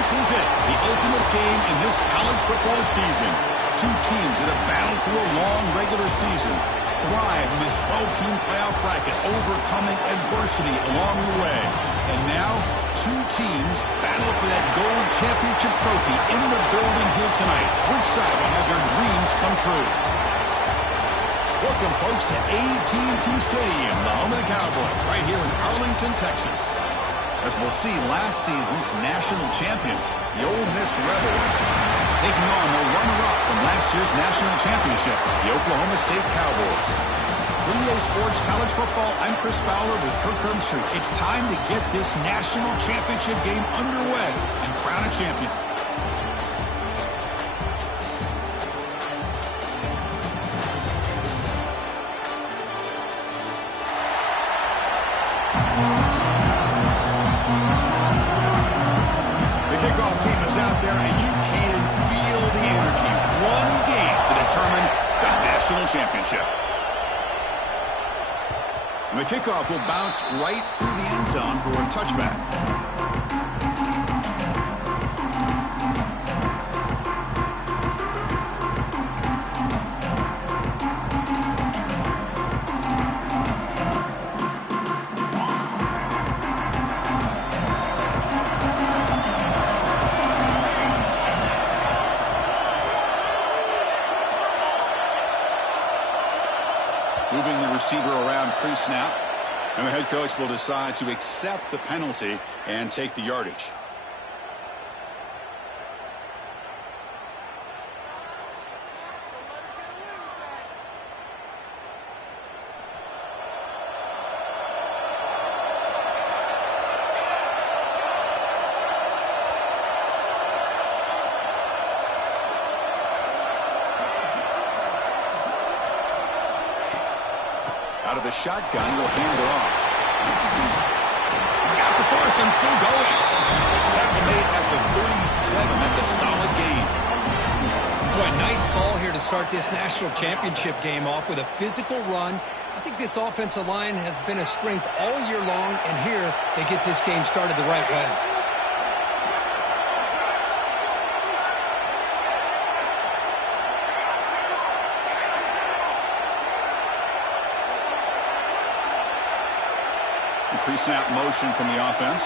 This is it, the ultimate game in this college football season. Two teams that have battled through a long regular season, thrive in this 12-team playoff bracket, overcoming adversity along the way. And now, two teams battle for that gold championship trophy in the building here tonight. Which side will have their dreams come true? Welcome, folks, to AT&T Stadium, the home of the Cowboys, right here in Arlington, Texas. As we'll see, last season's national champions, the Ole Miss Rebels, taking on the runner-up from last year's national championship, the Oklahoma State Cowboys. For EA Sports College Football, I'm Chris Fowler with Kirk Herbstreit. It's time to get this national championship game underway and crown a champion. Kickoff team is out there, and you can feel the energy. One game to determine the national championship. And the kickoff will bounce right through the end zone for a touchback. Moving the receiver around pre-snap. And the head coach will decide to accept the penalty and take the yardage. Out of the shotgun, he'll hand it off. He's got the first and still going. Tackle made at the 37. That's a solid gain. Boy, nice call here to start this national championship game off with a physical run. I think this offensive line has been a strength all year long, and here they get this game started the right way. Pre-snap motion from the offense.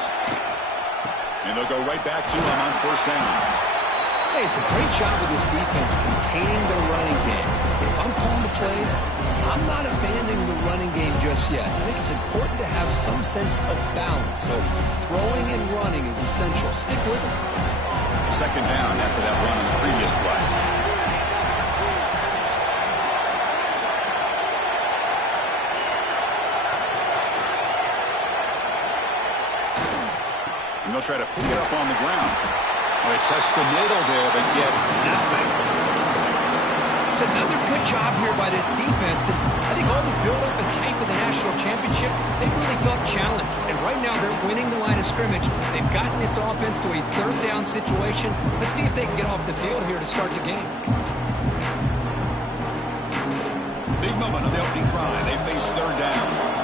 And they'll go right back to him on first down. Hey, it's a great job with this defense containing the running game. If I'm calling the plays, I'm not abandoning the running game just yet. I think it's important to have some sense of balance. So throwing and running is essential. Stick with it. Second down after that run on the previous play. They'll try to pick it up on the ground. They test the middle there, but get nothing. It's another good job here by this defense. And I think all the build-up and hype of the national championship, they really felt challenged. And right now, they're winning the line of scrimmage. They've gotten this offense to a third down situation. Let's see if they can get off the field here to start the game. Big moment on the opening drive. They face third down.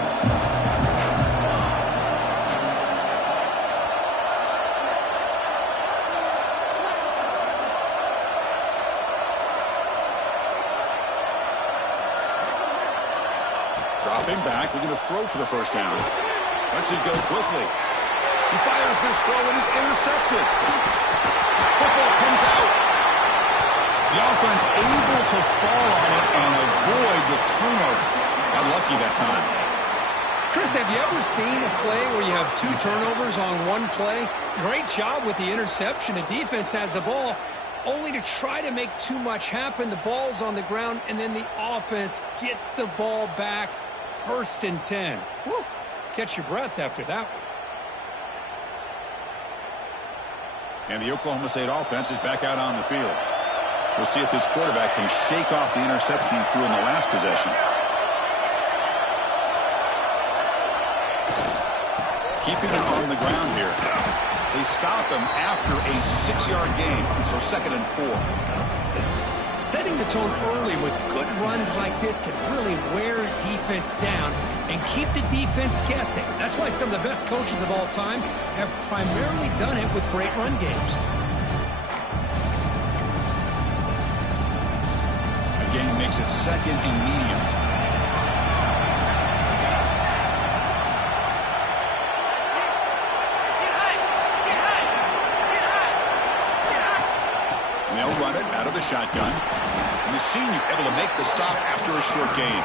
Dropping back, looking to throw for the first down. Lets it go quickly. He fires this throw and is intercepted. Football comes out. The offense able to fall on it and avoid the turnover. Got lucky that time. Chris, have you ever seen a play where you have two turnovers on one play? Great job with the interception. The defense has the ball, only to try to make too much happen. The ball's on the ground, and then the offense gets the ball back. First and 10. Woo. Catch your breath after that one. And the Oklahoma State offense is back out on the field. We'll see if this quarterback can shake off the interception he threw in the last possession. Keeping it on the ground here. They stop him after a 6-yard gain, so 2nd and 4. Setting the tone early with good runs like this can really wear defense down and keep the defense guessing. That's why some of the best coaches of all time have primarily done it with great run games. Again, makes it 2nd and medium. They'll run it out of the shotgun. And the senior able to make the stop after a short gain.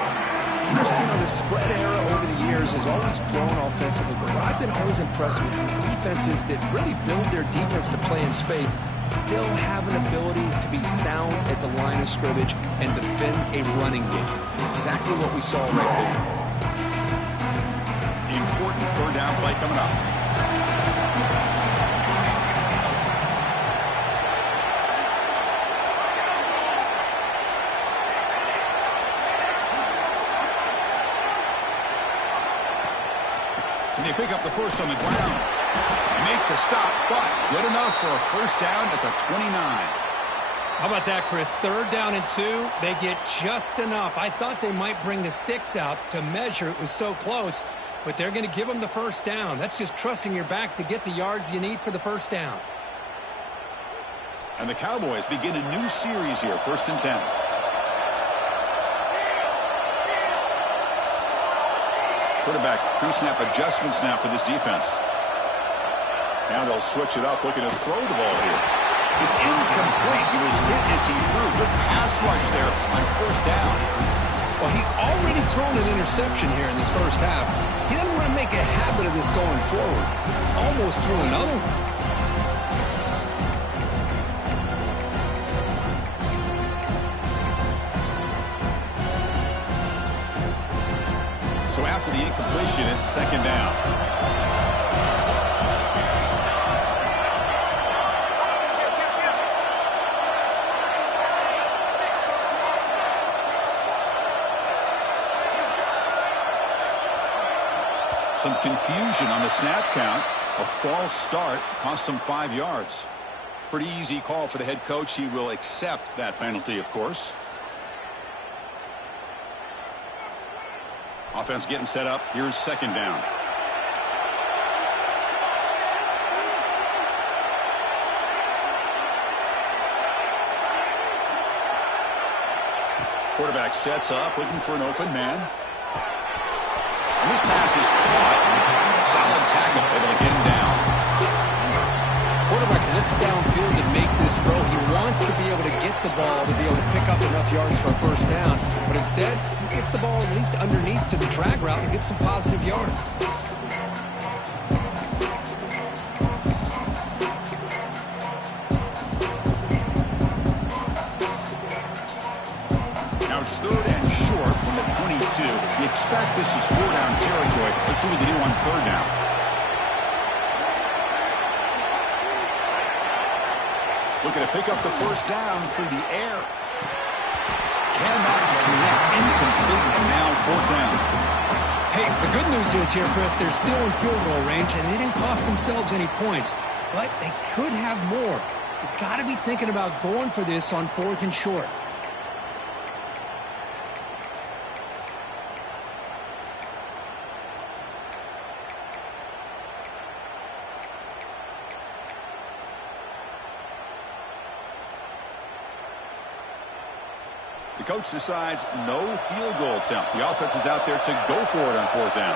The spread era over the years has always grown offensively, but I've been always impressed with defenses that really build their defense to play in space, still have an ability to be sound at the line of scrimmage and defend a running game. It's exactly what we saw right there. Important 3rd down play coming up. They pick up the first on the ground. They make the stop, but good enough for a 1st down at the 29. How about that, Chris? 3rd down and 2. They get just enough. I thought they might bring the sticks out to measure. It was so close, but they're going to give them the 1st down. That's just trusting your back to get the yards you need for the 1st down. And the Cowboys begin a new series here, 1st and 10. Quarterback pre-snap adjustments now for this defense. Now they'll switch it up, looking to throw the ball here. It's incomplete. He was hit as he threw. Good pass rush there on 1st down. Well, he's already thrown an interception here in this 1st half. He doesn't want to make a habit of this going forward. Almost threw another one. So after the incompletion, it's 2nd down. Some confusion on the snap count. A false start cost them 5 yards. Pretty easy call for the head coach. He will accept that penalty, of course. Offense getting set up. Here's 2nd down. Quarterback sets up, looking for an open man. And this pass is caught. Solid tackle, able to get him down. Quarterback looks downfield to make this throw. He wants to be able to get the ball to be able to pick up enough yards for a 1st down. But instead, he gets the ball at least underneath to the drag route and gets some positive yards. Now it's 3rd and short from the 22. You expect this is 4-down territory. Let's see what they do on 3rd down. Looking to pick up the 1st down through the air. Cannot connect, incomplete, and now 4th down. Hey, the good news is here, Chris, they're still in field goal range, and they didn't cost themselves any points. But they could have more. You've got to be thinking about going for this on 4th and short. The coach decides no field goal attempt. The offense is out there to go for it on 4th down.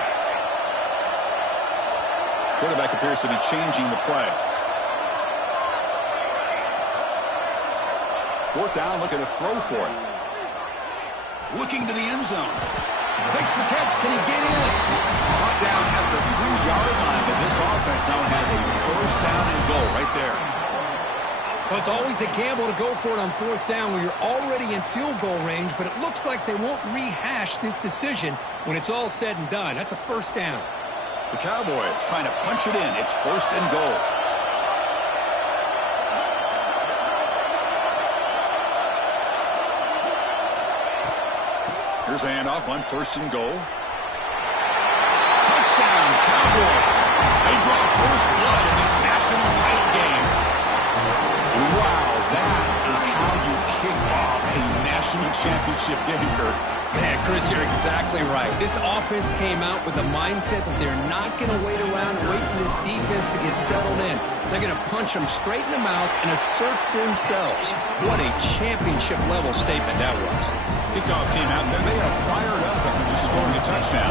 Quarterback appears to be changing the play. 4th down, looking to throw for it. Looking to the end zone. Makes the catch. Can he get in? Brought down at the 3-yard line, but this offense now has a 1st down and goal right there. Well, it's always a gamble to go for it on 4th down where you're already in field goal range, but it looks like they won't rehash this decision when it's all said and done. That's a 1st down. The Cowboys trying to punch it in. It's 1st and goal. Here's the handoff on 1st and goal. Touchdown, Cowboys. They draw 1st blood in this national title game. Wow, that is how you kick off a championship game, Kurt. Man, Chris, you're exactly right. This offense came out with the mindset that they're not going to wait around and wait for this defense to get settled in. They're going to punch them straight in the mouth and assert themselves. What a championship-level statement that was. Kickoff team out there. They are fired up after just scoring a touchdown.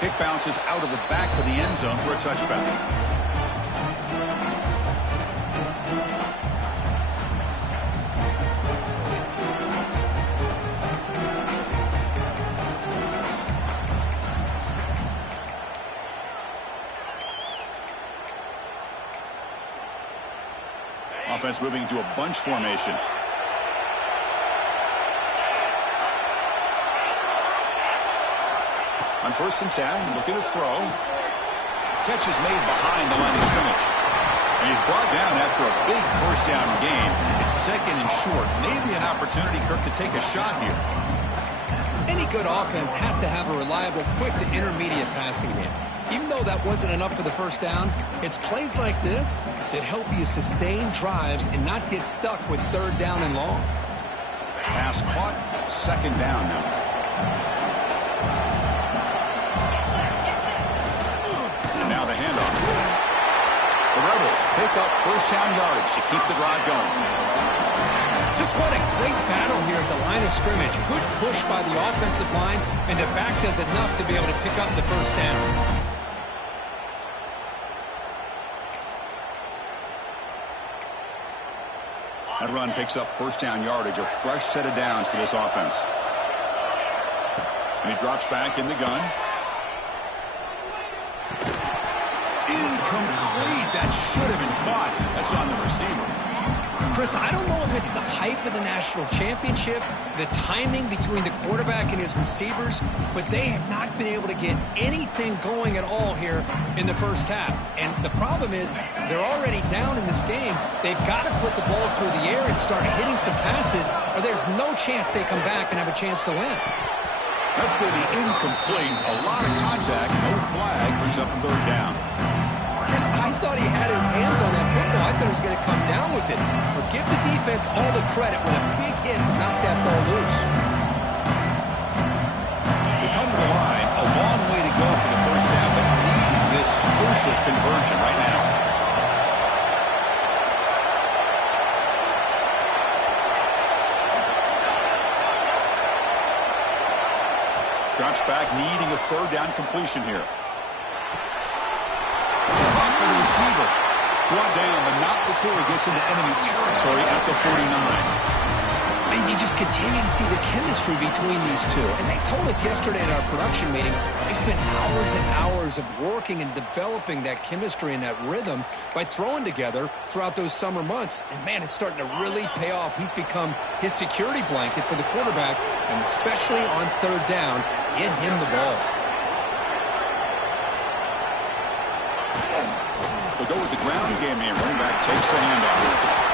Kick bounces out of the back of the end zone for a touchback. Offense moving into a bunch formation. On 1st and 10, looking to throw. Catch is made behind the line of scrimmage. And he's brought down after a big first down gain. It's 2nd and short. Maybe an opportunity, Kirk, to take a shot here. Any good offense has to have a reliable, quick to intermediate passing game. Even though that wasn't enough for the first down, it's plays like this that help you sustain drives and not get stuck with 3rd down and long. Pass caught, 2nd down now. And now the handoff. The Rebels pick up 1st down yardage to keep the drive going. Just what a great battle here at the line of scrimmage. Good push by the offensive line, and the back does enough to be able to pick up the 1st down. That run picks up 1st down yardage, a fresh set of downs for this offense. And he drops back in the gun. Incomplete. That should have been caught. That's on the receiver. Chris, I don't know if it's the hype of the national championship, the timing between the quarterback and his receivers, but they have not been able to get anything going at all here in the first half. And the problem is they're already down in this game. They've got to put the ball through the air and start hitting some passes, or there's no chance they come back and have a chance to win. That's going to be incomplete. A lot of contact. No flag. Brings up 3rd down. Chris, I thought he had his hands on that football. I thought he was going to come down with it. But give the defense all the credit with a big hit to knock that ball loose. They come to the line. A long way to go for the 1st down, but need this crucial conversion right now. Drops back, needing a 3rd down completion here. For the receiver. Brought down, but not before he gets into enemy territory at the 49. And you just continue to see the chemistry between these two. And they told us yesterday at our production meeting, they spent hours and hours of working and developing that chemistry and that rhythm by throwing together throughout those summer months. And, man, it's starting to really pay off. He's become his security blanket for the quarterback, and especially on 3rd down, get him the ball. They'll go with the ground game here. Running back takes the handoff.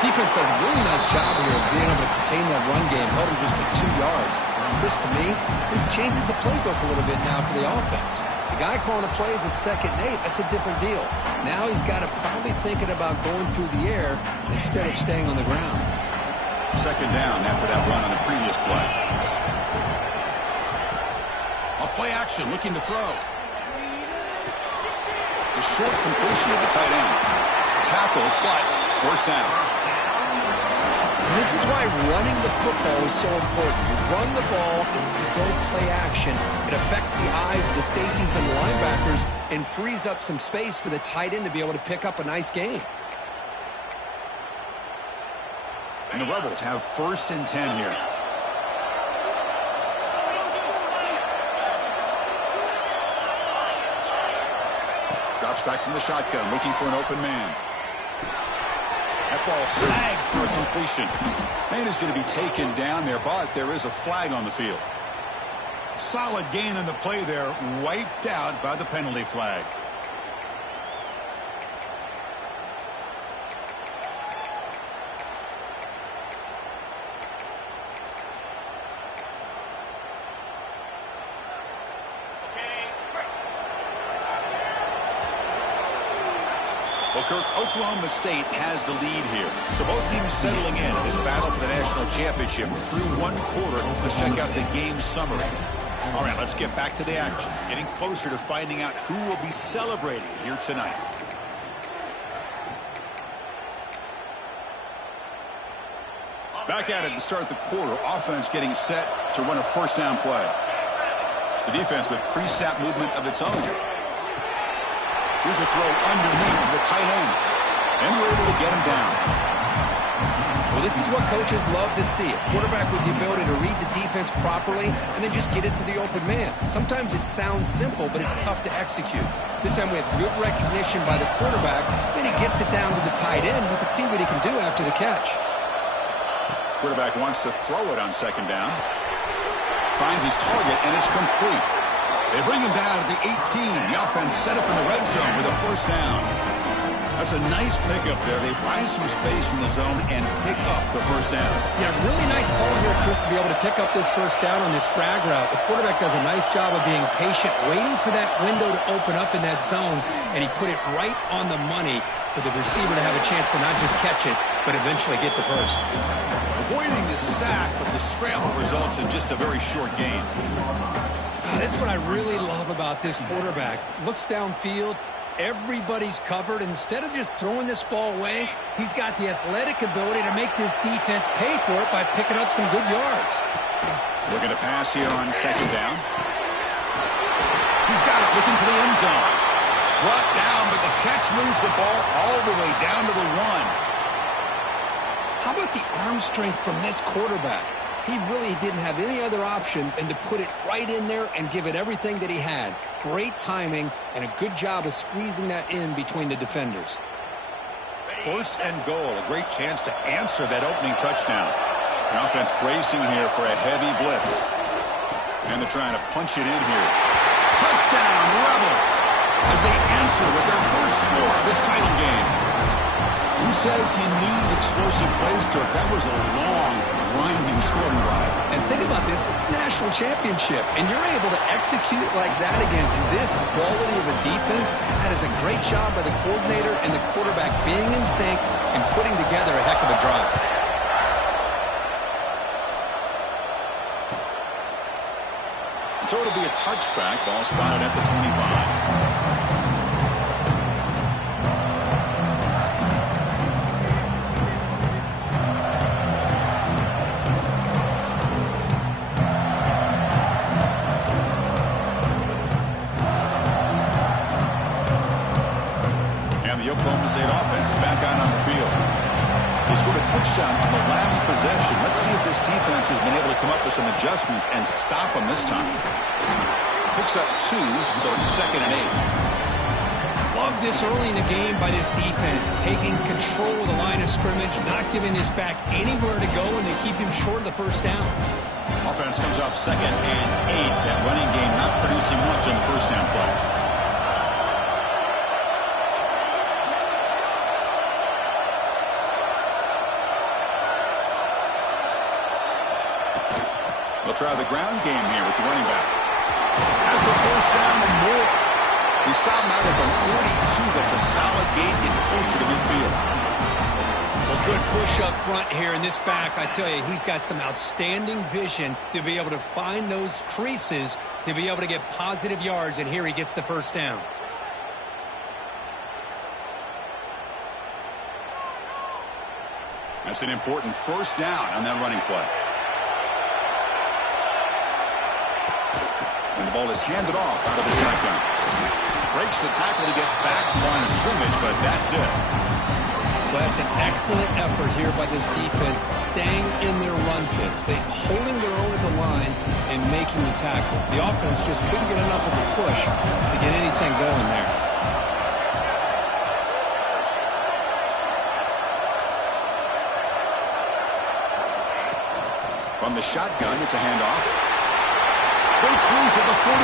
Defense does a really nice job here of being able to contain that run game, held him just to 2 yards. Chris, to me, this changes the playbook a little bit now for the offense. The guy calling the plays at 2nd and 8, that's a different deal. Now he's got to probably thinking about going through the air instead of staying on the ground. 2nd down after that run on the previous play. A play action, looking to throw. A short completion of the tight end. Tackle, but 1st down. This is why running the football is so important. You run the ball, and if you go play action, it affects the eyes of the safeties and the linebackers and frees up some space for the tight end to be able to pick up a nice game. And the Rebels have 1st and 10 here. Drops back from the shotgun, looking for an open man. That ball snagged for a completion. Man is going to be taken down there, but there is a flag on the field. Solid gain on the play there, wiped out by the penalty flag. Well, Kirk, Oklahoma State has the lead here. So both teams settling in this battle for the national championship through one quarter. Let's check out the game summary. All right, let's get back to the action. Getting closer to finding out who will be celebrating here tonight. Back at it to start the quarter. Offense getting set to run a first down play. The defense with pre-snap movement of its own. Here's a throw underneath the tight end. And we're able to get him down. Well, this is what coaches love to see. A quarterback with the ability to read the defense properly and then just get it to the open man. Sometimes it sounds simple, but it's tough to execute. This time we have good recognition by the quarterback. Then he gets it down to the tight end. You can see what he can do after the catch. Quarterback wants to throw it on second down. Finds his target, and it's complete. They bring him down at the 18. The offense set up in the red zone with a first down. That's a nice pickup there. They find some space in the zone and pick up the first down. Yeah, really nice call here, Chris, to be able to pick up this first down on this drag route. The quarterback does a nice job of being patient, waiting for that window to open up in that zone, and he put it right on the money for the receiver to have a chance to not just catch it, but eventually get the first. Avoiding the sack, but the scramble results in just a very short gain. This is what I really love about this quarterback. Looks downfield. Everybody's covered. Instead of just throwing this ball away, he's got the athletic ability to make this defense pay for it by picking up some good yards. Looking to pass here on second down. He's got it, looking for the end zone. Brought down, but the catch moves the ball all the way down to the 1. How about the arm strength from this quarterback? He really didn't have any other option than to put it right in there and give it everything that he had. Great timing and a good job of squeezing that in between the defenders. First and goal, a great chance to answer that opening touchdown. The offense bracing here for a heavy blitz. And they're trying to punch it in here. Touchdown, Rebels, as they answer with their first score of this title game. Who says you need explosive plays, Kirk? That was a long, grinding scoring drive. And think about this. This is a national championship, and you're able to execute like that against this quality of a defense. That is a great job by the coordinator and the quarterback being in sync and putting together a heck of a drive. So it'll be a touchback. Ball spotted at the 25. Oklahoma State offense is back out on the field. They scored a touchdown on the last possession. Let's see if this defense has been able to come up with some adjustments and stop them this time. Picks up 2, so it's 2nd and 8. Love this early in the game by this defense, taking control of the line of scrimmage, not giving this back anywhere to go, and they keep him short of the first down. Offense comes up 2nd and 8. That running game not producing much on the first down play. They'll try the ground game here with the running back. Has the first down and more. He stopped him out at the 42. That's a solid gain, getting closer to midfield. Well, good push up front here in this back. I tell you, he's got some outstanding vision to be able to find those creases, to be able to get positive yards, and here he gets the first down. That's an important first down on that running play. And the ball is handed off out of the shotgun. Breaks the tackle to get back to line of scrimmage, but that's it. Well, that's an excellent effort here by this defense, staying in their run fits. They holding their own at the line and making the tackle. The offense just couldn't get enough of a push to get anything going there. From the shotgun, it's a handoff. Breaks loose at the 45.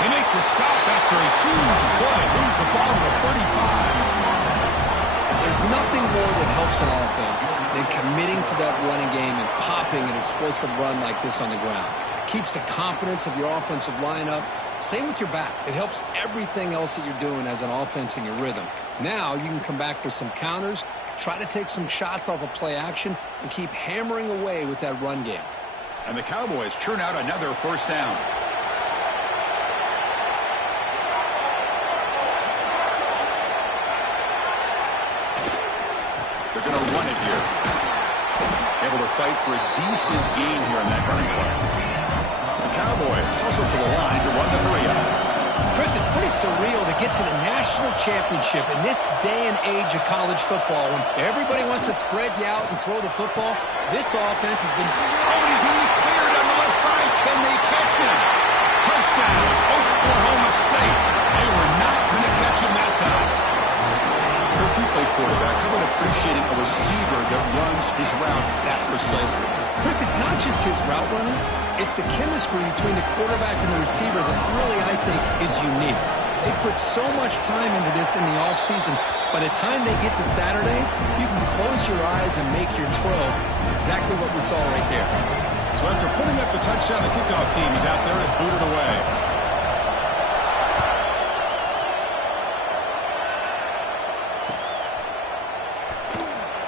They make the stop after a huge play. Moves the ball to the 35. There's nothing more that helps an offense than committing to that running game and popping an explosive run like this on the ground. Keeps the confidence of your offensive lineup. Same with your back. It helps everything else that you're doing as an offense in your rhythm. Now you can come back with some counters, try to take some shots off of play action, and keep hammering away with that run game. And the Cowboys churn out another first down. They're going to run it here. Able to fight for a decent gain here on that running play. The Cowboys tussle to the line to run the hurry-up. Chris, it's pretty surreal to get to the national championship in this day and age of college football when everybody wants to spread you out and throw the football. This offense has been... Oh, he's in the clear down the left side. Can they catch him? Touchdown, Oklahoma State. They were not going to catch him that time. Coach, you play quarterback. How about appreciating a receiver that runs his routes that precisely? Chris, it's not just his route running. It's the chemistry between the quarterback and the receiver that really, I think, is unique. They put so much time into this in the offseason. By the time they get to Saturdays, you can close your eyes and make your throw. It's exactly what we saw right there. So after putting up the touchdown, the kickoff team is out there to boot it away.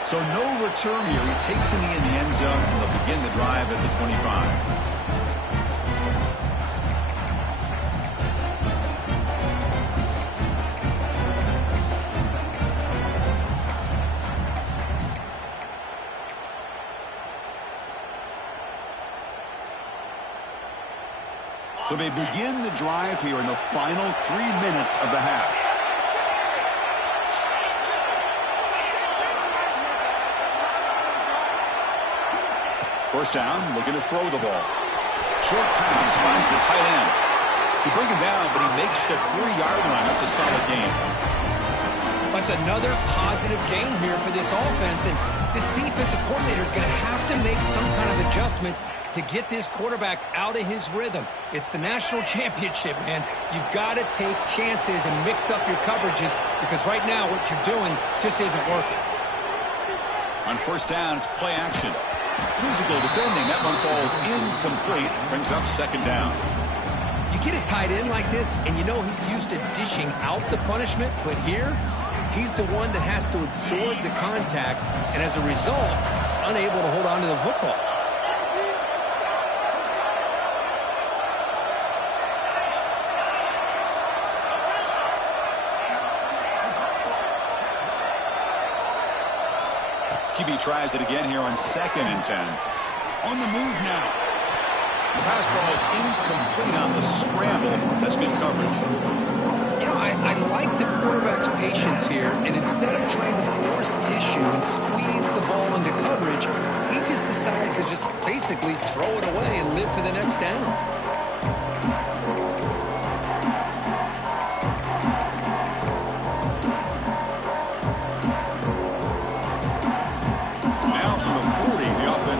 So no return here. He takes it in the end zone, and they'll begin the drive at the 25. So they begin the drive here in the final 3 minutes of the half. First down, looking to throw the ball. Short pass finds the tight end. He brings him down, but he makes the 4-yard line. That's a solid gain. That's another positive gain here for this offense, and this defensive coordinator is going to have to make some kind of adjustments to get this quarterback out of his rhythm. It's the national championship, man. You've got to take chances and mix up your coverages because right now what you're doing just isn't working. On first down, it's play action. Physical defending. That one falls incomplete. Brings up second down. You get a tight end like this, and you know he's used to dishing out the punishment, but here, he's the one that has to absorb the contact, and as a result, he's unable to hold on to the football. QB tries it again here on 2nd and 10. On the move now. The pass ball is incomplete on the scramble. That's good coverage. You know, I like the quarterback's patience here, and instead of trying to force the issue and squeeze the ball into coverage, he just decides to just basically throw it away and live for the next down.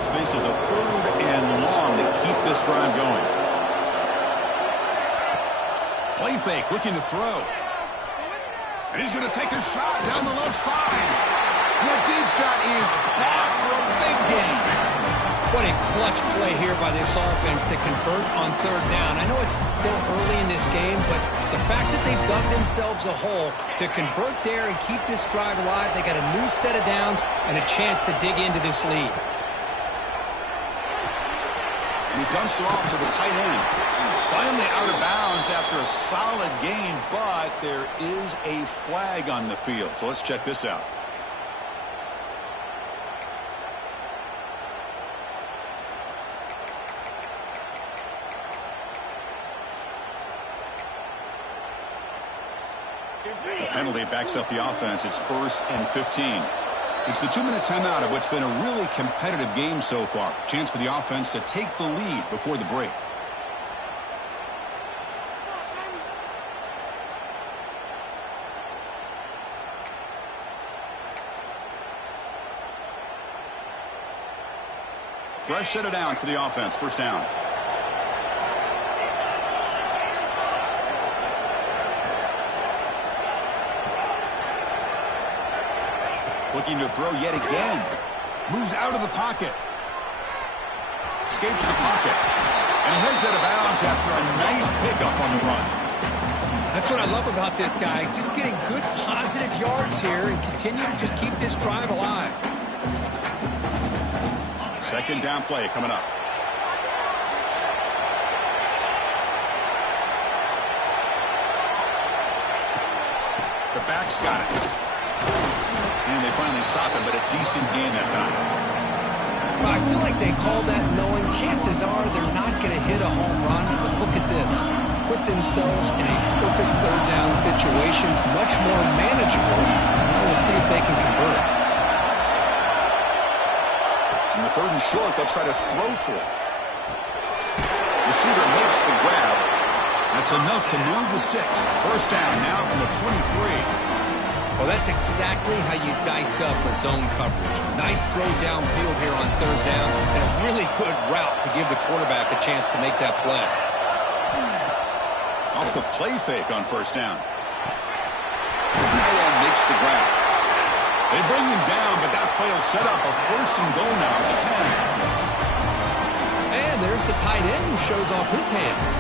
Faces a 3rd and long to keep this drive going. Play fake, looking to throw. And he's going to take a shot down the left side. The deep shot is caught for a big gain. What a clutch play here by this offense to convert on 3rd down. I know it's still early in this game, but the fact that they've dug themselves a hole to convert there and keep this drive alive, they got a new set of downs and a chance to dig into this lead. And he dumps it off to the tight end. Finally out of bounds after a solid gain, but there is a flag on the field. So let's check this out. The penalty backs up the offense. It's 1st and 15. It's the 2-minute timeout of what's been a really competitive game so far. Chance for the offense to take the lead before the break. Fresh set of downs for the offense. First down. Looking to throw yet again. Moves out of the pocket. Escapes the pocket. And he heads out of bounds after a nice pickup on the run. That's what I love about this guy. Just getting good positive yards here and continue to just keep this drive alive. Second down play coming up. The back's got it. And they finally stop him, but a decent gain that time. Well, I feel like they call that knowing chances are they're not going to hit a home run. But look at this. Put themselves in a perfect third down situations, much more manageable. Now we'll see if they can convert. In the third and short, they'll try to throw for it. Receiver makes the grab. That's enough to move the sticks. First down now from the 23. Well, that's exactly how you dice up a zone coverage. Nice throw downfield here on third down, and a really good route to give the quarterback a chance to make that play. Off the play fake on first down. Allen makes the grab. They bring him down, but that play will set up a first and goal now at the 10. And there's the tight end who shows off his hands.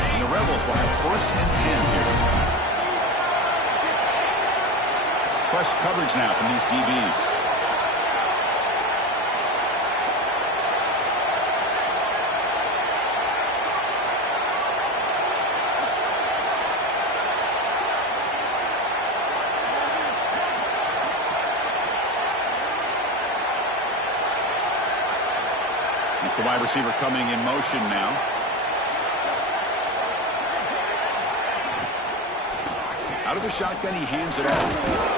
And the Rebels will have first and 10 here. Press coverage now from these DBs. It's the wide receiver coming in motion now. Out of the shotgun, he hands it off.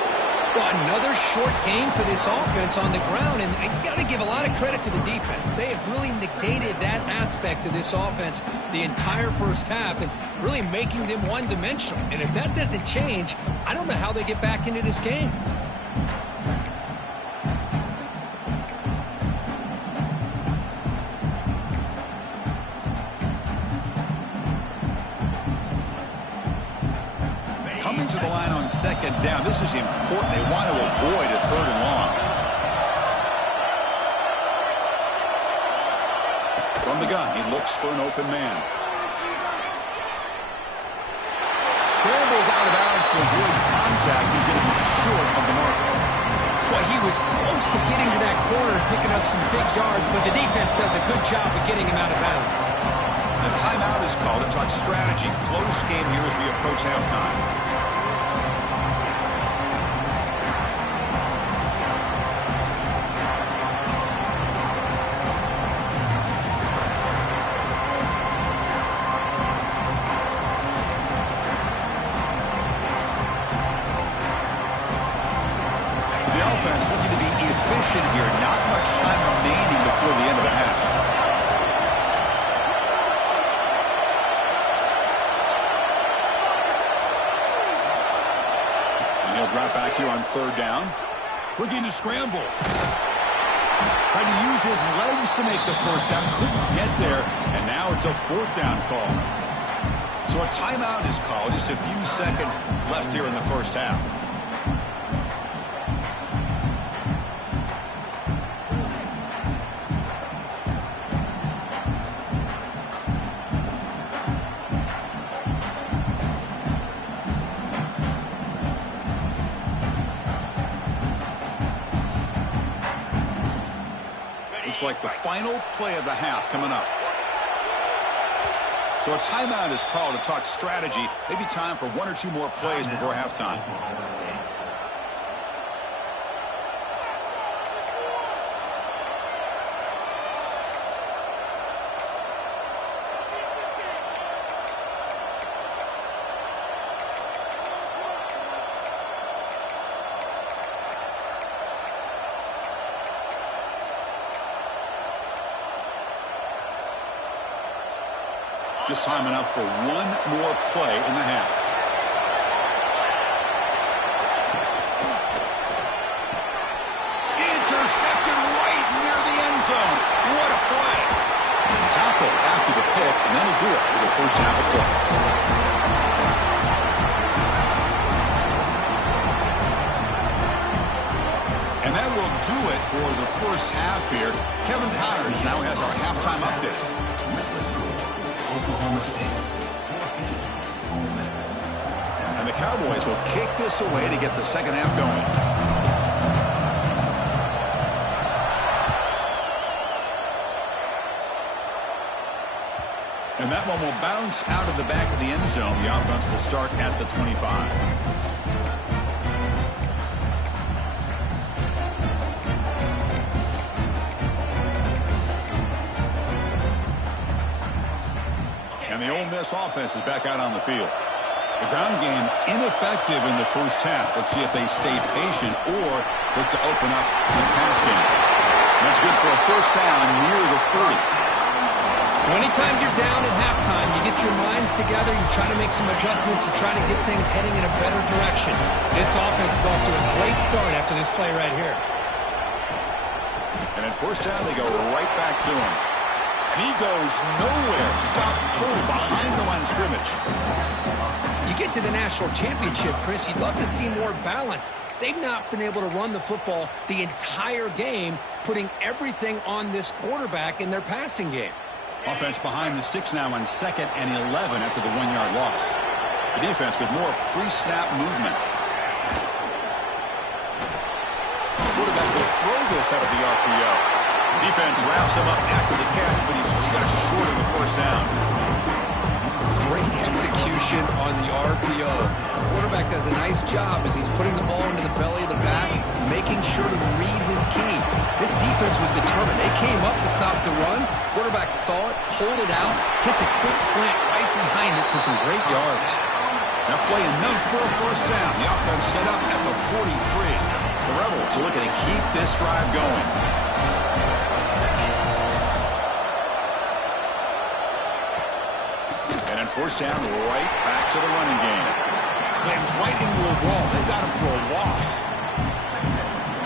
Well, another short game for this offense on the ground, and you got to give a lot of credit to the defense. They have really negated that aspect of this offense the entire first half and really making them one-dimensional. And if that doesn't change, I don't know how they get back into this game. Coming to the line on second down. This is important. They want to avoid a third and long. From the gun, he looks for an open man. Scrambles out of bounds to avoid contact. He's going to be short of the mark. Well, he was close to getting to that corner and picking up some big yards, but the defense does a good job of getting him out of bounds. A timeout is called to talk strategy. Close game here as we approach halftime. Offense looking to be efficient here. Not much time remaining before the end of the half. And he'll drop back here on third down. Looking to scramble. Trying to use his legs to make the first down. Couldn't get there. And now it's a fourth down call. So a timeout is called. Just a few seconds left here in the first half. Looks like the final play of the half coming up. So a timeout is called to talk strategy. Maybe time for one or two more plays before halftime. Just time enough for one more play in the half. Intercepted right near the end zone. What a play. Tackle after the pick, and that'll do it for the first half of play. And And that will do it for the first half here. Kevin Powers now has our halftime update. And the Cowboys will kick this away to get the second half going. And that one will bounce out of the back of the end zone. The offense will start at the 25. And the Ole Miss offense is back out on the field. The ground game ineffective in the first half. Let's see if they stay patient or look to open up the pass game. That's good for a first down near the 40. Anytime you're down at halftime, you get your minds together, you try to make some adjustments, you try to get things heading in a better direction. This offense is off to a great start after this play right here. And at first down, they go right back to him. And he goes nowhere. Stop full behind the line of scrimmage. You get to the national championship, Chris, you'd love to see more balance. They've not been able to run the football the entire game, putting everything on this quarterback in their passing game. Offense behind the 6 now on 2nd and 11 after the 1-yard loss. The defense with more pre-snap movement. Quarterback will throw this out of the RPO. Defense wraps him up after the catch, but he's just short of the first down. Great execution on the RPO. The quarterback does a nice job as he's putting the ball into the belly of the back, making sure to read his key. This defense was determined. They came up to stop the run. Quarterback saw it, pulled it out, hit the quick slant right behind it for some great yards. Now play enough for a first down. The offense set up at the 43. The Rebels are looking to keep this drive going. And then first down, right back to the running game. Slams right into a wall. They've got him for a loss.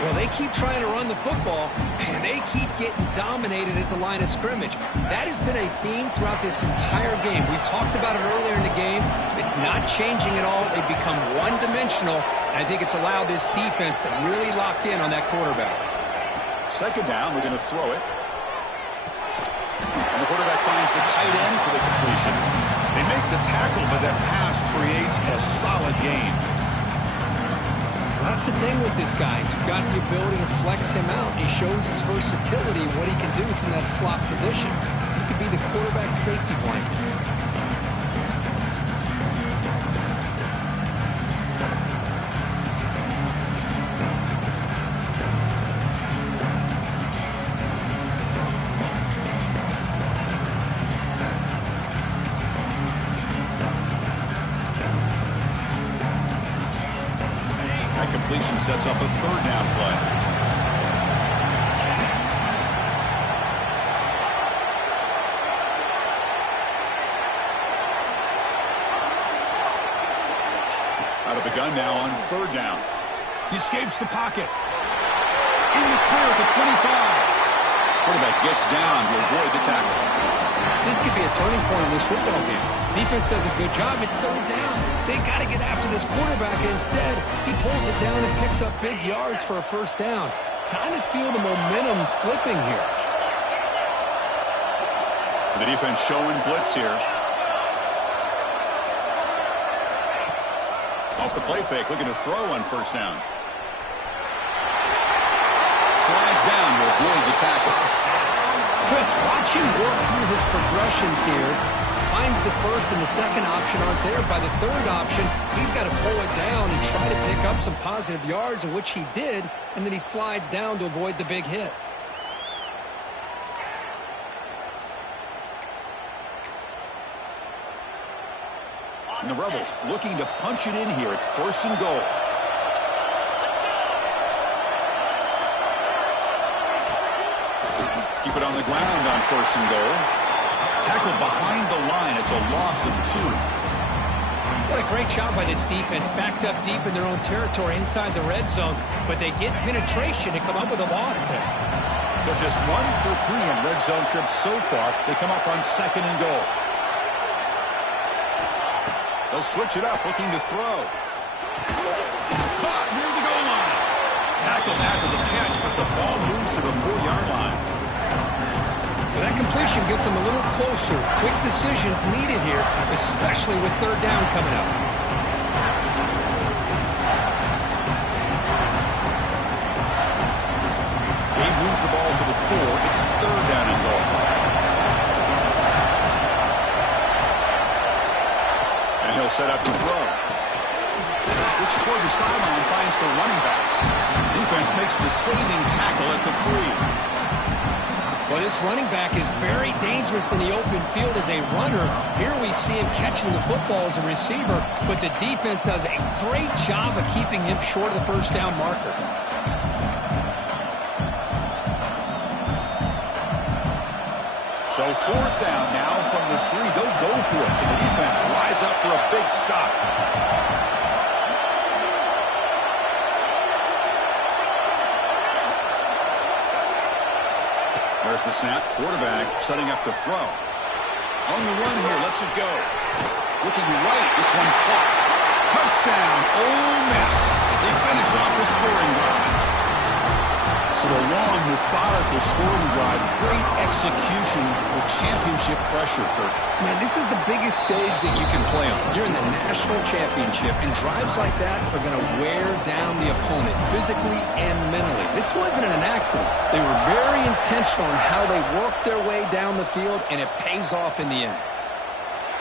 Well, they keep trying to run the football, and they keep getting dominated at the line of scrimmage. That has been a theme throughout this entire game. We've talked about it earlier in the game. It's not changing at all. They've become one-dimensional, and I think it's allowed this defense to really lock in on that quarterback. Second down, we're going to throw it. And the quarterback finds the tight end for the completion. They make the tackle, but that pass creates a solid gain. That's the thing with this guy. You've got the ability to flex him out. He shows his versatility, what he can do from that slot position. He could be the quarterback safety blanket. Completion sets up a third down play. Out of the gun now on third down. He escapes the pocket. In the clear at the 25. Quarterback gets down to avoid the tackle. This could be a turning point in this football game. Defense does a good job. It's third down. They got to get after this quarterback, and instead, he pulls it down and picks up big yards for a first down. Kind of feel the momentum flipping here. The defense showing blitz here. Off the play fake, looking to throw on first down. Slides down to avoid the tackle. Chris, watch him work through his progressions here. Finds the first and the second option aren't there. By the third option, he's got to pull it down and try to pick up some positive yards, of which he did, and then he slides down to avoid the big hit. And the Rebels looking to punch it in here. It's first and goal. Keep it on the ground on first and goal. Tackled behind the line. It's a loss of 2. What a great job by this defense. Backed up deep in their own territory inside the red zone, but they get penetration to come up with a loss there. So just 1 for 3 in red zone trips so far. They come up on second and goal. They'll switch it up, looking to throw. Caught near the goal line. tackled after the catch, but the ball moves to the 4-yard line. Well, that completion gets him a little closer. Quick decisions needed here, especially with third down coming up. He moves the ball to the 4. It's third down and goal. And he'll set up to throw. Looks toward the sideline, finds the running back. Defense makes the saving tackle at the 3. Well, this running back is very dangerous in the open field as a runner. Here we see him catching the football as a receiver, but the defense does a great job of keeping him short of the first down marker. So fourth down now from the 3. They'll go for it. Can the defense rise up for a big stop? There's the snap. Quarterback setting up to throw. On the run here. Lets it go. Looking right. This one caught. Touchdown, Ole Miss. They finish off the scoring drive. So a long, methodical scoring drive. Great execution with championship pressure, Kurt. Man, this is the biggest stage that you can play on. You're in the national championship, and drives like that are going to wear down the opponent physically and mentally. This wasn't an accident. They were very intentional on how they worked their way down the field, and it pays off in the end.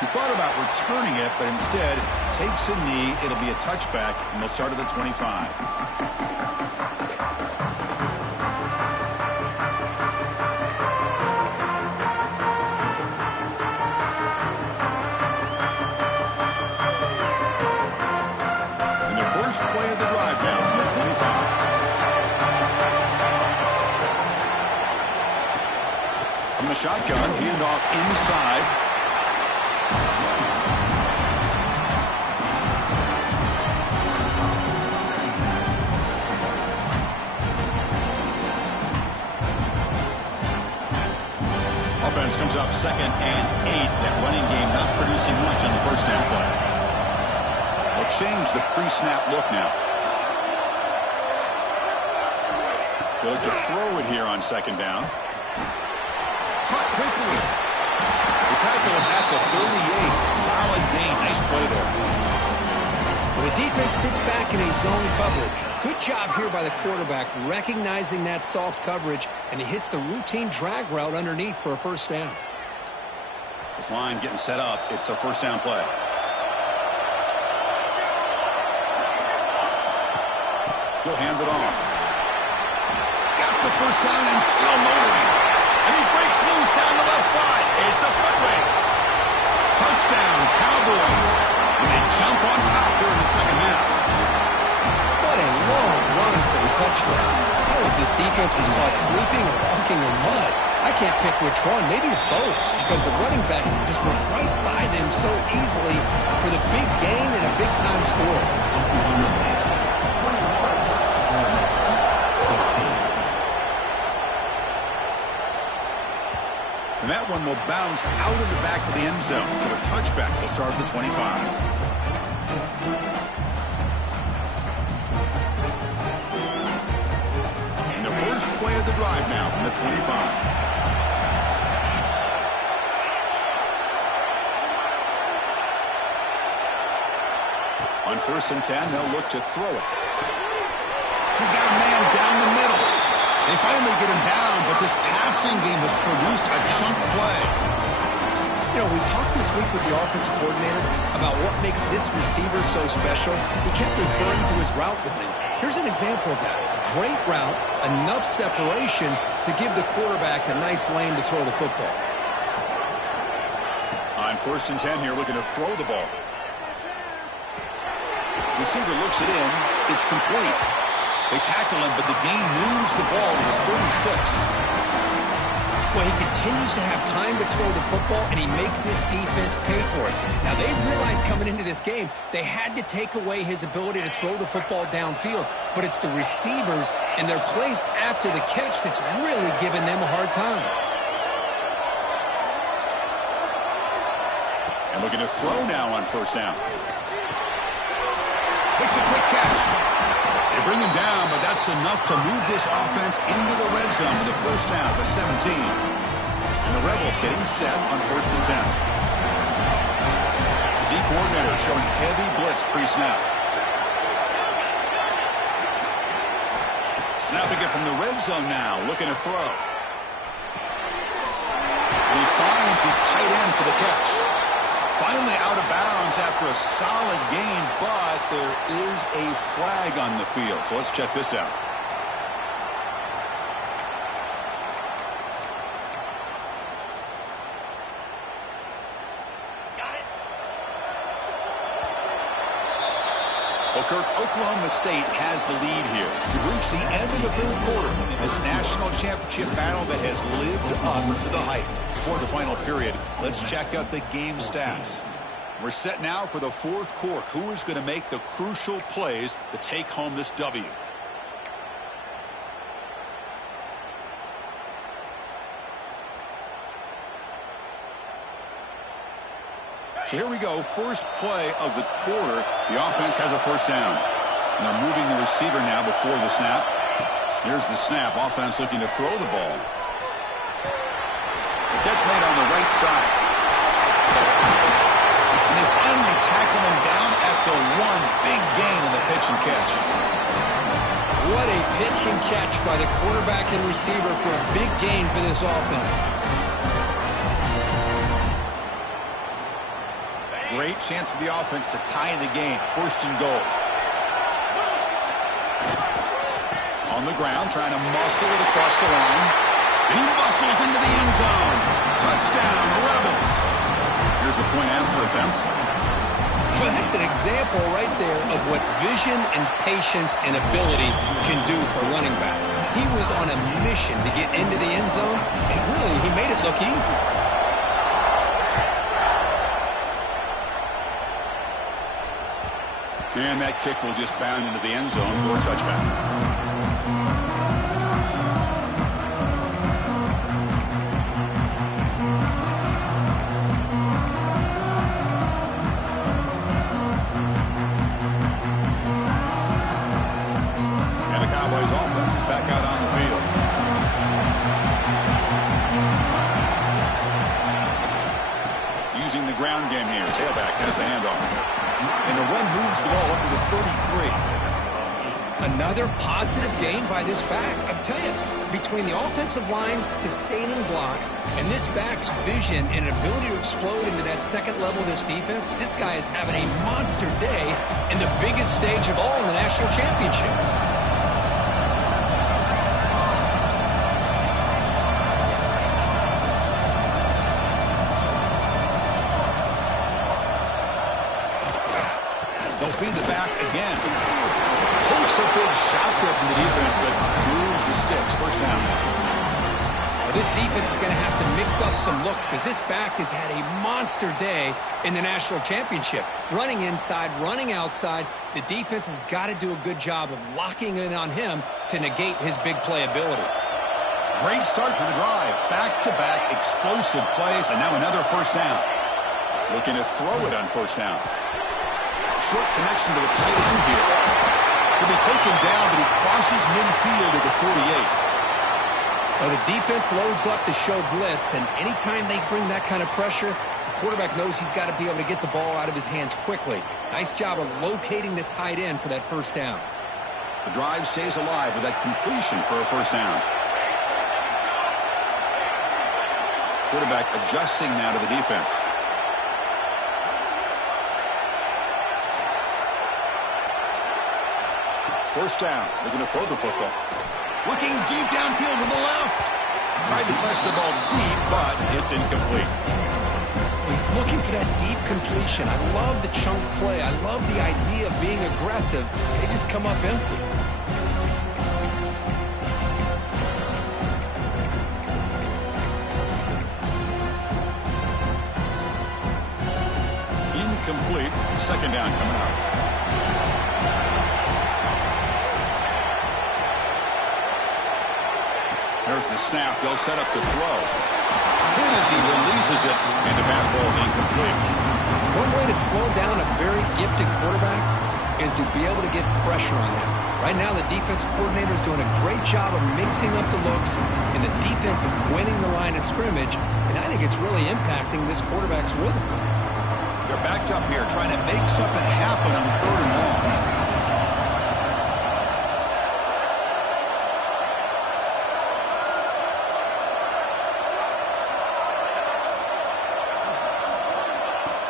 He thought about returning it, but instead takes a knee. It'll be a touchback, and they'll start at the 25. Play of the drive now from the 25. From the shotgun, handoff inside. Offense comes up 2nd and 8. That running game not producing much on the first down play. Change the pre-snap look now. They'll look to throw it here on 2nd down. Caught quickly. The tackle at the 38. Solid gain. Nice play there. Well, the defense sits back in a zone coverage. Good job here by the quarterback recognizing that soft coverage, and he hits the routine drag route underneath for a first down. This line getting set up. It's a first down play. He'll hand it off. Got the first down and still motoring. And he breaks loose down the left side. It's a foot race. Touchdown, Cowboys. And they jump on top here in the second half. What a long run for the touchdown. I don't know if this defense was caught sleeping or walking in mud. I can't pick which one. Maybe it's both, because the running back just went right by them so easily for the big gain and a big-time score. And that one will bounce out of the back of the end zone. So a touchback will start at the 25. And the first play of the drive now from the 25. On 1st and 10, they'll look to throw it. He's got a man down the middle. They finally get him down, but this passing game has produced a chunk play. You know, we talked this week with the offensive coordinator about what makes this receiver so special. He kept referring to his route running. Here's an example of that. Great route, enough separation to give the quarterback a nice lane to throw the football. On 1st and 10 here, looking to throw the ball. Receiver looks it in. It's complete. They tackle him, but the gain moves the ball to the 36. Well, he continues to have time to throw the football, and he makes this defense pay for it. Now, they realized coming into this game, they had to take away his ability to throw the football downfield, but it's the receivers and their plays after the catch that's really giving them a hard time. And looking to throw now on 1st down. Makes a quick catch. They bring him down, but that's enough to move this offense into the red zone with the first down of 17. And the Rebels getting set on 1st and 10. The coordinator showing heavy blitz pre-snap. Snapping it from the red zone now, looking to throw. And he finds his tight end for the catch. Finally out of bounds after a solid gain, but there is a flag on the field. So let's check this out. Well, Kirk, Oklahoma State has the lead here. We've reached the end of the 3rd quarter in this national championship battle that has lived up to the hype. Before the final period, let's check out the game stats. We're set now for the 4th quarter. Who is going to make the crucial plays to take home this W? So here we go, first play of the quarter. The offense has a first down. And they're moving the receiver now before the snap. Here's the snap. Offense looking to throw the ball. The catch made on the right side. And they finally tackle him down at the 1. Big gain in the pitch and catch. What a pitch and catch by the quarterback and receiver for a big gain for this offense. Great chance for the offense to tie the game. 1st and goal. On the ground, trying to muscle it across the line. And he muscles into the end zone. Touchdown, Rebels. Here's the point after attempt. Well, that's an example right there of what vision and patience and ability can do for a running back. He was on a mission to get into the end zone, and really, he made it look easy. And that kick will just bound into the end zone for a touchback. And the Cowboys offense is back out on the field. Using the ground game here. Tailback has the handoff. And the run moves the ball up to the 33. Another positive gain by this back. I'm telling you, between the offensive line sustaining blocks and this back's vision and ability to explode into that second level of this defense, this guy is having a monster day in the biggest stage of all in the national championship. Feed the back again. Takes a big shot there from the defense, but moves the sticks. First down. Well, this defense is going to have to mix up some looks because this back has had a monster day in the national championship. Running inside, running outside. The defense has got to do a good job of locking in on him to negate his big play ability. Great start for the drive. Back-to-back explosive plays, and now another first down. Looking to throw it on first down. Short connection to the tight end here. He'll be taken down, but he crosses midfield at the 48. Well, the defense loads up to show blitz, and anytime they bring that kind of pressure, the quarterback knows he's got to be able to get the ball out of his hands quickly. Nice job of locating the tight end for that first down. The drive stays alive with that completion for a first down. Quarterback adjusting now to the defense. First down, looking to throw the football. Looking deep downfield to the left. Tried to press the ball deep, but it's incomplete. He's looking for that deep completion. I love the chunk play. I love the idea of being aggressive. They just come up empty. Incomplete. Second down coming up. There's the snap. They'll set up the throw. Hit as he releases it, and the pass ball is incomplete. One way to slow down a very gifted quarterback is to be able to get pressure on them. Right now, the defense coordinator is doing a great job of mixing up the looks, and the defense is winning the line of scrimmage, and I think it's really impacting this quarterback's rhythm. They're backed up here trying to make something happen on 3rd and long.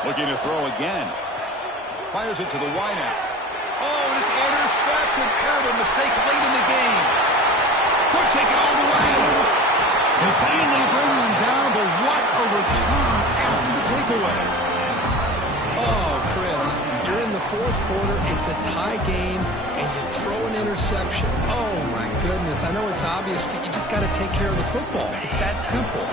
Looking to throw again. Fires it to the wideout. Oh, and it's intercepted. Terrible mistake late in the game. Could take it all the way. They finally bring them down, but what a return after the takeaway. Oh, Chris, you're in the 4th quarter. It's a tie game, and you throw an interception. Oh, my goodness. I know it's obvious, but you just got to take care of the football. It's that simple.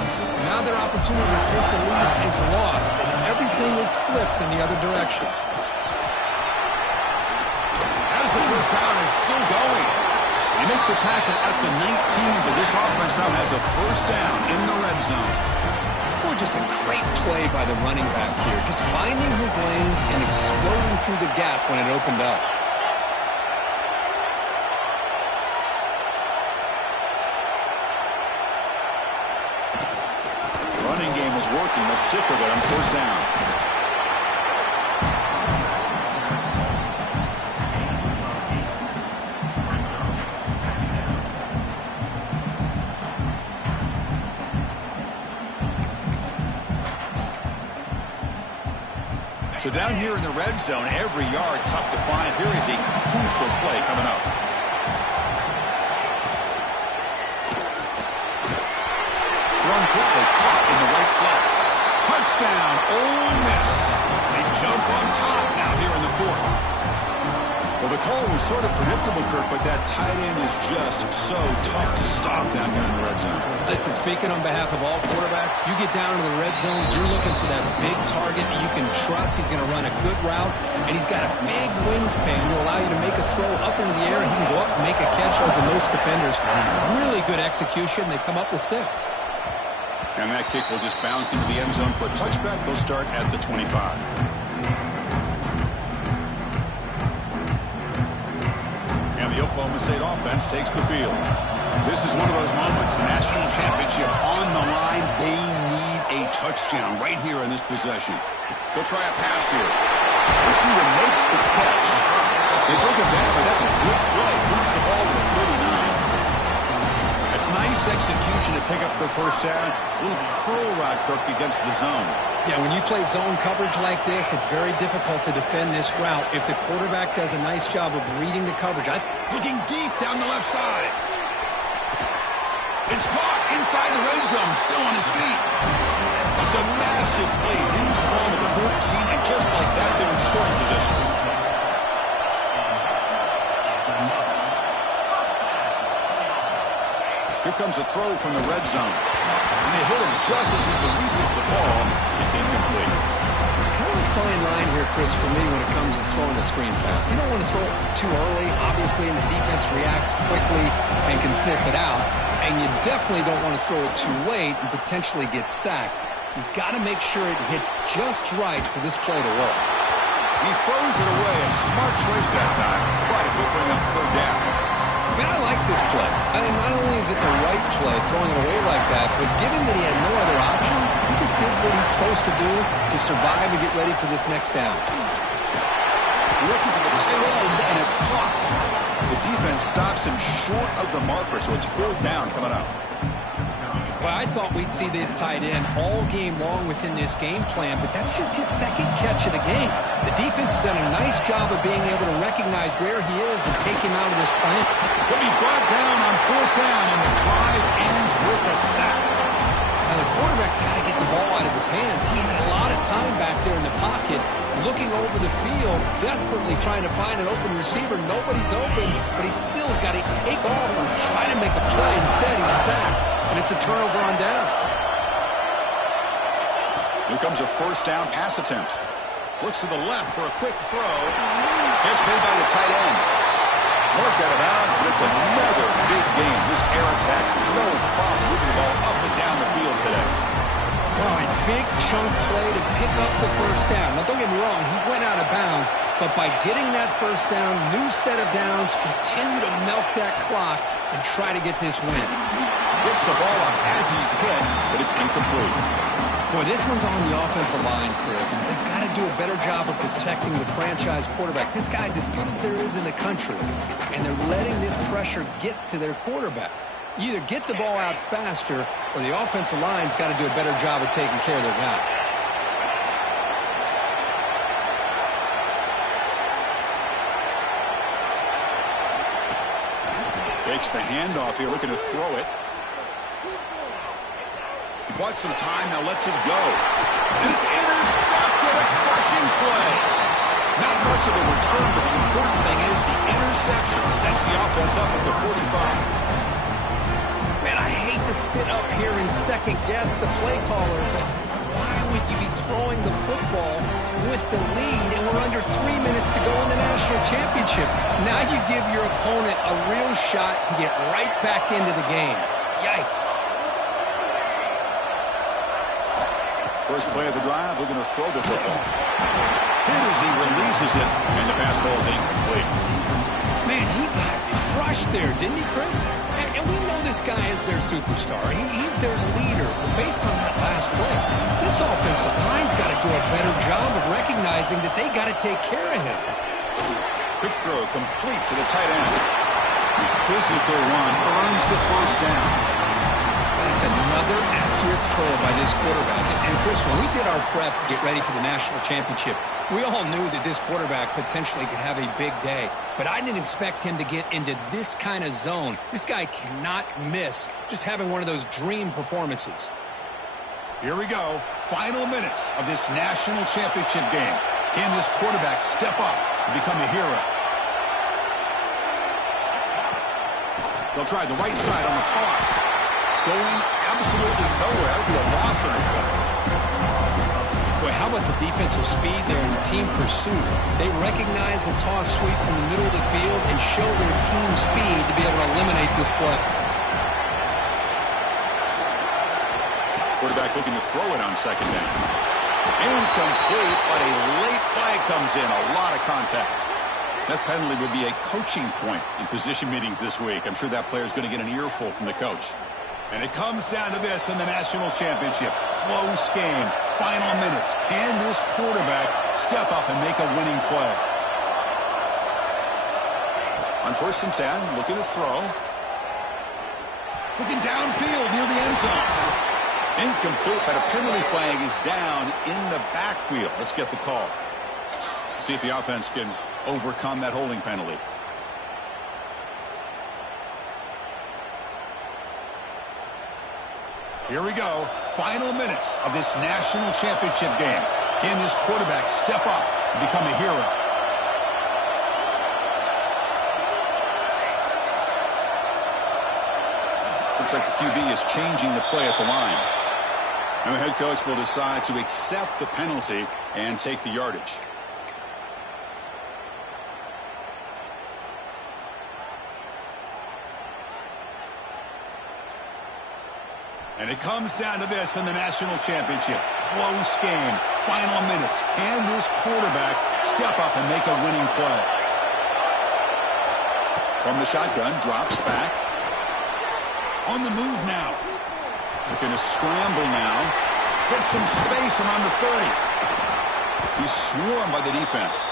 Now their opportunity to take the lead is lost, and everything is flipped in the other direction. As the first down is still going. They make the tackle at the 19, but this offense now has a first down in the red zone. Well, just a great play by the running back here. Just finding his lanes and exploding through the gap when it opened up. The running game is working. They'll stick with it on first down. So down here in the red zone, every yard tough to find. Here is a crucial play coming up. Thrown quickly, caught in the right flat. Touchdown, Ole Miss. They jump on top now here in the 4th. Well, the call was sort of predictable, Kirk, but that tight end is just so tough to stop down here in the red zone. Listen, speaking on behalf of all quarterbacks, you get down to the red zone, you're looking for that big target that you can trust. He's going to run a good route, and he's got a big wingspan to allow you to make a throw up into the air. He can go up and make a catch over most defenders. Really good execution. They come up with 6. And that kick will just bounce into the end zone for a touchback. They'll start at the 25. The Oklahoma State offense takes the field. This is one of those moments, the national championship on the line. They need a touchdown right here in this possession. They'll try a pass here. Receiver makes the catch. They bring it back, but that's a good play. Moves the ball to the 39. That's nice execution to pick up the first down. A little curl route, Kirk, against the zone. Yeah, when you play zone coverage like this, it's very difficult to defend this route. If the quarterback does a nice job of reading the coverage. Looking deep down the left side. It's caught inside the red zone, still on his feet. It's a massive play. Moves the ball to the 14, and just like that, they're in scoring position. Here comes a throw from the red zone. And they hit him just as he releases the ball. It's incomplete. Kind of a fine line here, Chris, for me when it comes to throwing a screen pass. You don't want to throw it too early, obviously, and the defense reacts quickly and can sniff it out. And you definitely don't want to throw it too late and potentially get sacked. You've got to make sure it hits just right for this play to work. He throws it away. A smart choice that time. But it will bring up 3rd down. Man, I like this play. I mean, not only is it the right play, throwing it away like that, but given that he had no other option, he just did what he's supposed to do to survive and get ready for this next down. Looking for the tight end, and it's caught. The defense stops him short of the marker, so it's 4th down coming up. Well, I thought we'd see this tight end all game long within this game plan, but that's just his 2nd catch of the game. The defense has done a nice job of being able to recognize where he is and take him out of this plan. He'll be brought down on 4th down, and the drive ends with a sack. Now, the quarterback's got to get the ball out of his hands. He had a lot of time back there in the pocket, looking over the field, desperately trying to find an open receiver. Nobody's open, but he still's got to take off and try to make a play. Instead, he's sacked, and it's a turnover on downs. Here comes a first down pass attempt. Looks to the left for a quick throw. Catch made by the tight end. Marked out of bounds, but it's another big game. This air attack, no problem moving the ball up and down the field today. Oh, a big chunk play to pick up the first down. Now, don't get me wrong, he went out of bounds, but by getting that first down, new set of downs, continue to milk that clock and try to get this win. Gets the ball up as he's hit, but it's incomplete. Boy, this one's on the offensive line, Chris. They've got to do a better job of protecting the franchise quarterback. This guy's as good as there is in the country, and they're letting this pressure get to their quarterback. You either get the ball out faster, or the offensive line's got to do a better job of taking care of their guy. Fakes the handoff here, looking to throw it. He bought some time, now lets it go. And it's intercepted, a crushing play. Not much of a return, but the important thing is the interception sets the offense up at the 45. Man, I hate to sit up here and second-guess the play caller, but why would you be throwing the football with the lead and we're under 3 minutes to go in the national championship? Now you give your opponent a real shot to get right back into the game. Yikes. First play of the drive, looking to throw the football. Hit as he releases it, and the pass ball is incomplete. Man, he got crushed there, didn't he, Chris? And we know this guy is their superstar. He's their leader. But based on that last play, this offensive line's got to do a better job of recognizing that they got to take care of him. Quick throw, complete to the tight end. The physical one earns the first down. That's another accurate throw by this quarterback. And Chris, when we did our prep to get ready for the national championship, we all knew that this quarterback potentially could have a big day. But I didn't expect him to get into this kind of zone. This guy cannot miss just having one of those dream performances. Here we go. Final minutes of this national championship game. Can this quarterback step up and become a hero? They'll try the right side on the toss. Going absolutely nowhere. It'll be a loss of the play. Boy, how about the defensive speed there in team pursuit? They recognize the toss sweep from the middle of the field and show their team speed to be able to eliminate this play. Quarterback looking to throw it on second down. Incomplete, but a late flag comes in. A lot of contact. That penalty would be a coaching point in position meetings this week. I'm sure that player is going to get an earful from the coach. And it comes down to this in the national championship. Close game. Final minutes. Can this quarterback step up and make a winning play? On 1st and 10, looking to throw. Looking downfield near the end zone. Incomplete, but a penalty flag is down in the backfield. Let's get the call. See if the offense can overcome that holding penalty. Here we go. Final minutes of this national championship game. Can this quarterback step up and become a hero? Looks like the QB is changing the play at the line. And the head coach will decide to accept the penalty and take the yardage. And it comes down to this in the national championship. Close game. Final minutes. Can this quarterback step up and make a winning play? From the shotgun, drops back. On the move now. Looking to scramble now. Gets some space around the 30. He's swarmed by the defense.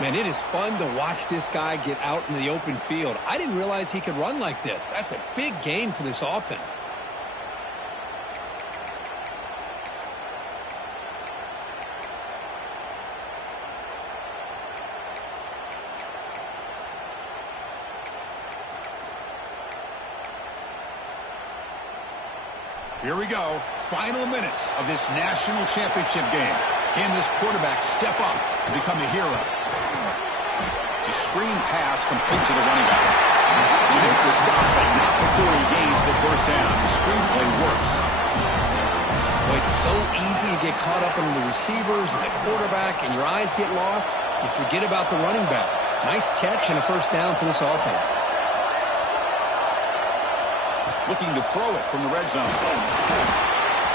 Man, it is fun to watch this guy get out in the open field. I didn't realize he could run like this. That's a big gain for this offense. Here we go. Final minutes of this national championship game. Can this quarterback step up and become a hero? It's a screen pass complete to the running back. He made the stop, but not before he gains the first down. The screenplay works. Well, it's so easy to get caught up in the receivers and the quarterback, and your eyes get lost. You forget about the running back. Nice catch and a first down for this offense. Looking to throw it from the red zone.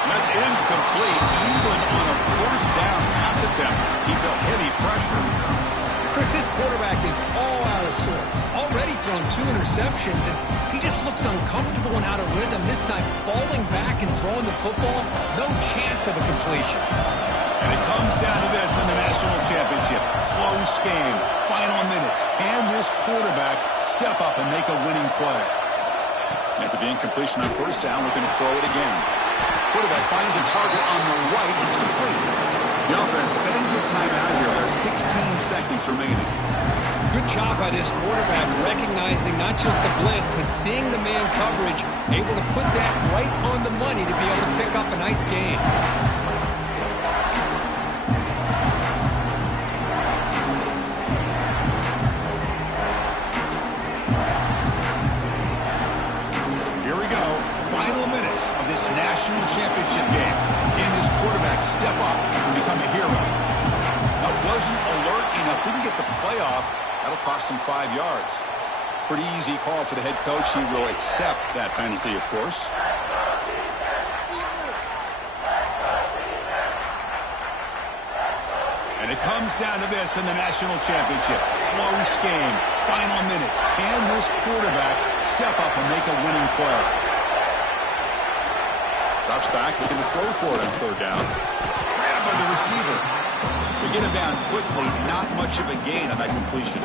That's incomplete, even on a first down pass attempt. He felt heavy pressure. Chris, this quarterback is all out of sorts. Already thrown 2 interceptions, and he just looks uncomfortable and out of rhythm. This time falling back and throwing the football, no chance of a completion. And it comes down to this in the national championship. Close game, final minutes. Can this quarterback step up and make a winning play? After the incompletion on first down, we're going to throw it again. Quarterback finds a target on the right. It's complete. The offense spends a timeout here. There's 16 seconds remaining. Good job by this quarterback recognizing not just the blitz, but seeing the man coverage, able to put that right on the money to be able to pick up a nice gain. National championship game. Can this quarterback step up and become a hero? That wasn't alert enough. Didn't get the playoff. That'll cost him 5 yards. Pretty easy call for the head coach. He will accept that penalty, of course. And it comes down to this in the national championship. Close game. Final minutes. Can this quarterback step up and make a winning play? Drops back, looking to throw for it on third down. Grabbed by the receiver. They get him down quickly, not much of a gain on that completion.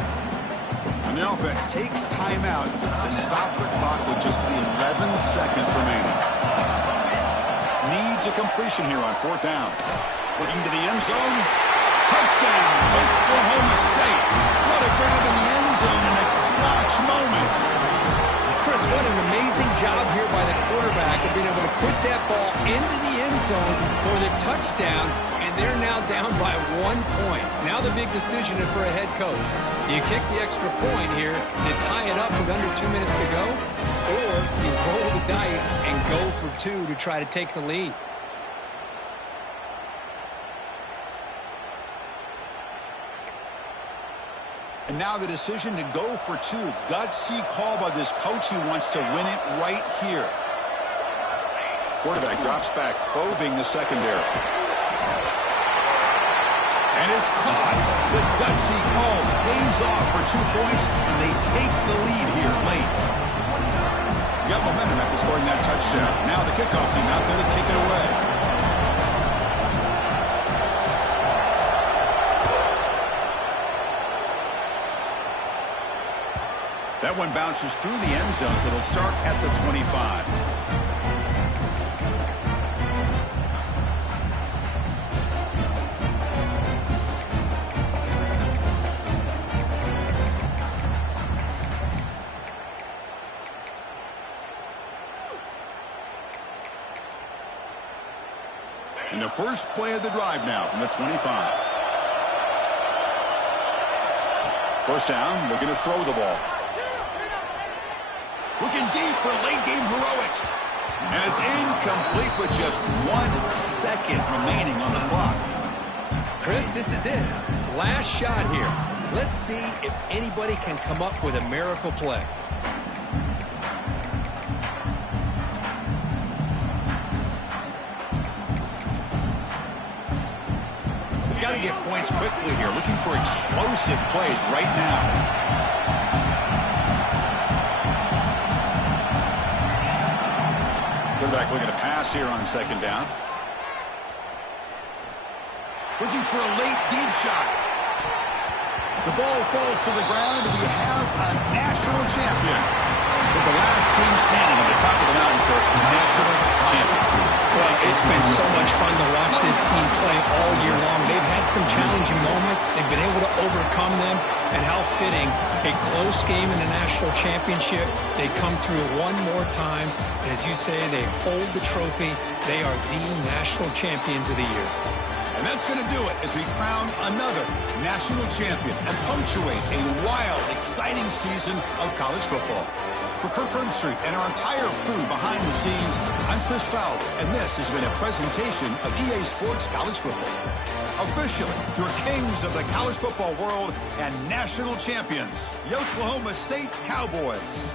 And the offense takes timeout to stop the clock with just 11 seconds remaining. Needs a completion here on fourth down. Looking to the end zone. Touchdown, Oklahoma State. What a grab in the end zone in a clutch moment. Chris, what an amazing job here by the quarterback of being able to put that ball into the end zone for the touchdown, and they're now down by 1 point. Now the big decision for a head coach. Do you kick the extra point here to tie it up with under 2 minutes to go, or you roll the dice and go for 2 to try to take the lead? And now the decision to go for 2. Gutsy call by this coach. He wants to win it right here. Quarterback drops back, probing the secondary. And it's caught. The gutsy call pays off for 2 points, and they take the lead here late. Got momentum after scoring that touchdown. Now the kickoff team out there to kick it away. That one bounces through the end zone, so they'll start at the 25. And the first play of the drive now from the 25. First down, looking to throw the ball. Looking deep for late-game heroics. And it's incomplete with just 1 second remaining on the clock. Chris, this is it. Last shot here. Let's see if anybody can come up with a miracle play. We've got to get points quickly here. Looking for explosive plays right now. Quarterback looking to pass here on second down. Looking for a late deep shot. The ball falls to the ground. We have a national champion. With the last team standing at the top of the mountain for national championship. Well, it's been so much fun to watch this team play all year long. They've had some challenging moments. They've been able to overcome them. And how fitting, a close game in the national championship. They come through one more time. And as you say, they hold the trophy. They are the national champions of the year. And that's going to do it as we crown another national champion and punctuate a wild, exciting season of college football. For Kirk Herbstreit and our entire crew behind the scenes, I'm Chris Fowler, and this has been a presentation of EA Sports College Football. Officially, your kings of the college football world and national champions, the Oklahoma State Cowboys.